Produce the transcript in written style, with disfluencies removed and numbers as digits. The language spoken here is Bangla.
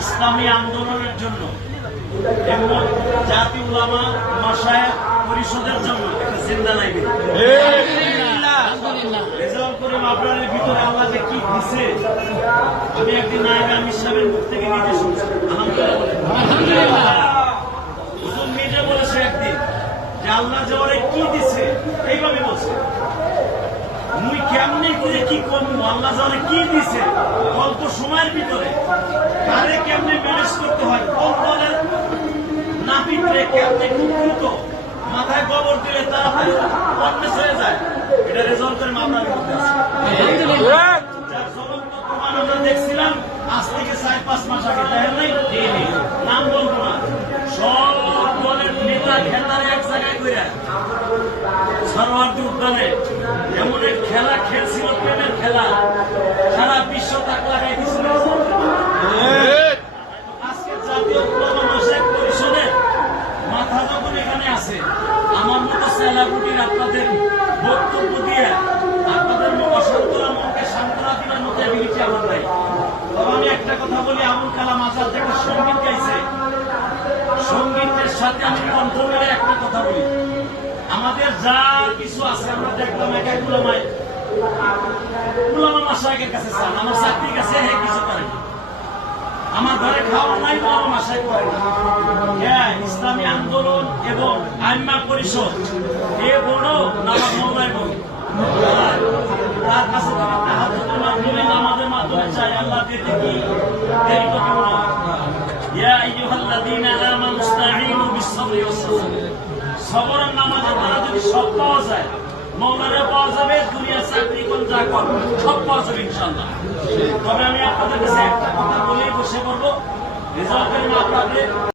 ইসলামী আন্দোলনের জন্য এবং জাতীয় উলামা মাশায়েখ পরিষদের জন্য একটা জিন্দা লাইব্রেরি। রেজাউল করিম আপনার ভিতরে আল্লাহ যে কি দিছে, আমি একদিন নায়েবে আমির সাহেবের মুখ থেকে নিজে শুনছি। আলহামদুলিল্লাহ। হুজুর নিজে বলেছে একদিন যে আল্লাহ যে ওরে কি দিছে, এইভাবে বলছে মুই কেমনে করে কি করবো, আল্লাহ যে কি দিছে অল্প সময়ের ভিতরে কারে কেমনে ম্যানেজ করতে হয়, কোন দলের নাপিতরে কেমনে খুব দ্রুত মাথায় গোবর দিলে তাড়াতাড়ি অন্বেষ হয়ে যায়, এটা রেজাল্ট করে মামলার মধ্যে আছে। যার জ্বলন্ত প্রমাণ আমরা দেখছিলাম আজ থেকে 4-5 মাস আগে, দেখেন নাই? নাম বলবো না, সব দলের নেতা খেলার এক জায়গায় করে সরোয়ার্দী উদ্যানে এমন এক খেলা খেলছিল, প্রেমের খেলা, সারা বিশ্ব তাক লাগাই দিছিল। আজকে জাতীয় উলামা মাশায়েখ পরিষদের মাথা যখন এখানে আছে, আমার মতো সেলাব্রিটির আপনাদের বক্তব্য দিয়ে আপনাদের অশান্তরা মনকে সান্ত্বনা দেওয়ার মতো অ্যাবিলিটি আমার নাই। তবে আমি একটা কথা বলি, আবুল কালাম আজাদ একটা সঙ্গীত গাইছে, সঙ্গীতের সাথে আমি কণ্ঠ মেলে একটা কথা বলি, আমাদের যা কিছু আছে আমরা দেখলাম একাই উলামা মাশায়েখের কাছে চান, আমার চাকরির কাছে কিছু করে না, আমার ঘরে খাওয়া নাই, উলামা মাশায়েখ করে না। ইসলামী আন্দোলন এবং আইম্মা পরিষদ এ বড় নামাজ মৌলায় বড়, তার কাছে আমাদের মাধ্যমে চাই আল্লাহ দিতে কি দেরি করতে না। ইয়া আইয়ুহাল্লাযীনা আমানু ইসতাঈনু বিস-সাবরি ওয়াস-সালাহ, সবরের নামাজের দ্বারা যদি সব পাওয়া যায়, মৌলানা পাওয়া যাবে, দুনিয়ার চাকরি কোন যা কর সব পাওয়া যাবে ইনশাআল্লাহ। তবে আমি আপনাদের কাছে একটা কথা বলেই বসে পড়বো, রেজাল্ট আপনাদের